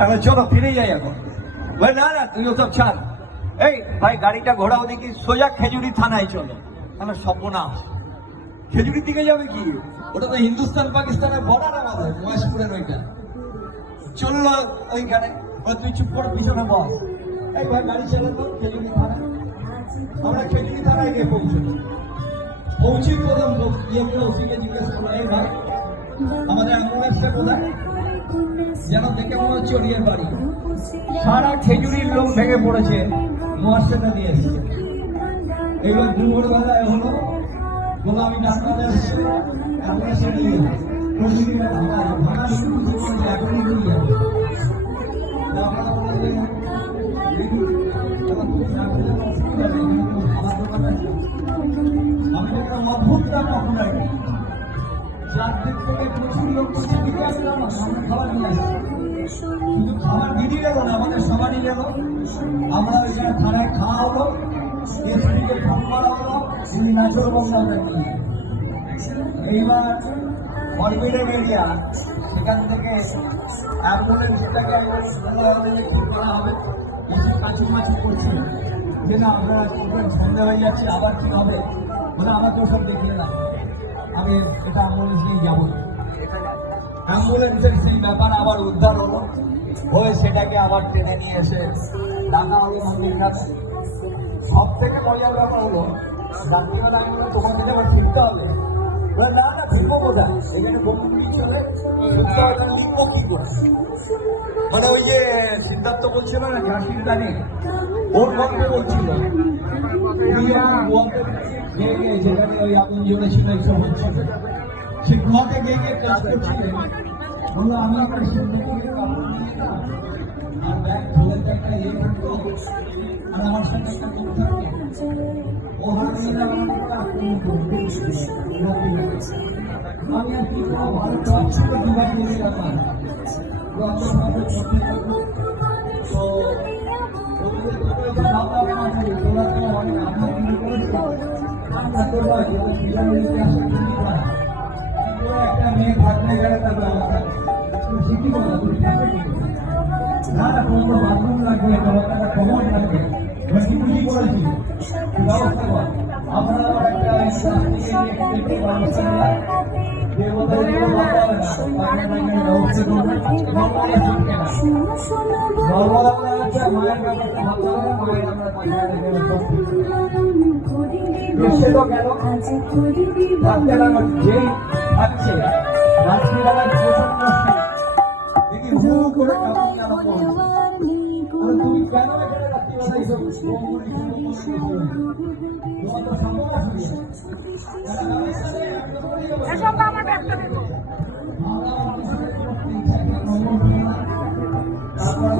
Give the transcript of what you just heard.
এখন চলো ফিরে যাই এখন। বলে না না তুই ওসব ছাড়, এই ভাই গাড়িটা ঘোরাও দেখি, সোজা খেজুরি থানায় চলো। তাহলে সর্বনাশ, খেজুরির দিকে যাবে কি? ওটা তো হিন্দুস্তান পাকিস্তানের বর্ডার আমাদের, মহেশপুরের ওইটা। চললো ওইখানে, তুই চুপ করে পিছনে বল। এই ভাই গাড়ি চালা তো খেজুরি থানায়। আমরা খেজুরি থানায় গিয়ে পৌঁছি প্রথম ওসিকে জিজ্ঞেস করলো, এই ভাই আমাদের অ্যাম্বুলেন্সটা কোথায়? যেন দেখে মনে হচ্ছে ওরিয়ের বাড়ি। সারা খেজুরির লোক ভেঙে পড়েছে, মোয়ার্সেটা দিয়ে এসেছে। এগুলো দুর্ঘটনায় হলো বলে আমি ডাক্তারের অ্যাম্বুলেন্সে নিয়ে এখনই নিয়ে যাবো। আমি দেখলাম অদ্ভুতটা কখন আগে চারদিক থেকে প্রচুর লোক দিকে আসলাম, সামনে খাবার নিয়ে আসলাম। শুধু খাবার বিড়ি গেল না, আমাদের সবারই গেল। আমরা ওইখানে থানায় খাওয়া হলো, এসপিকে ফোন করা হলো, তিনি নাচর বন্ধ নিয়ে। এইবার অরবিডে বেরিয়া সেখান থেকে অ্যাম্বুলেন্সটাকে ঠিক করা হবে। কিছু কাছাকাছি করছিল যে না আপনারা সন্ধ্যা হয়ে যাচ্ছে, আবার কি হবে? মানে আমাকে ওসব দেখিয়ে না, আমি এটা অ্যাম্বুলেন্স নিয়ে যাবো। অ্যাম্বুলেন্সের সেই ব্যাপার আবার উদ্ধার হলো, হয়ে সেটাকে আবার টেনে নিয়ে এসে ডাকা হলো মন্দির কাছে। সব থেকে মজার ব্যাপার হলো রাত্রিবেলা আমরা তোমার থেকে আবার ফিরতে হবে। না না ফিরবো কোথায়, এখানে বন্ধুগুলি চলে কি করে? মানে ওই যে সিদ্ধার্থ বলছিল না ঝাঁসির গানে, ওর গল্প বলছিল যেখানে ওই আপন জনে ছিল এইসব হচ্ছে, সে গুহাতে গিয়ে গিয়ে কাজ করছিলেন। বললো আমি আমার আর ব্যাগ ধরে একটা ইয়ে থাকতো, আর আমার সাথে একটা লোক থাকতো, ও হাত নিয়ে আক্রমণ করবে। আমি আর কি ভালো টপ ছিল, দুবার নিয়ে গেলাম। একটা মেয়ে থাকতে গেলে না না কোনো বাথরুম লাগবে, কমন লাগবে, কি করেছি ব্যবস্থা কর। আমরা যেই থাকছে রাত্রিবেলায় দেখি হু করে তুমি কেন এখানে রাত্রিবেলায় এসব আমার ব্যবসা দেবো। তারপর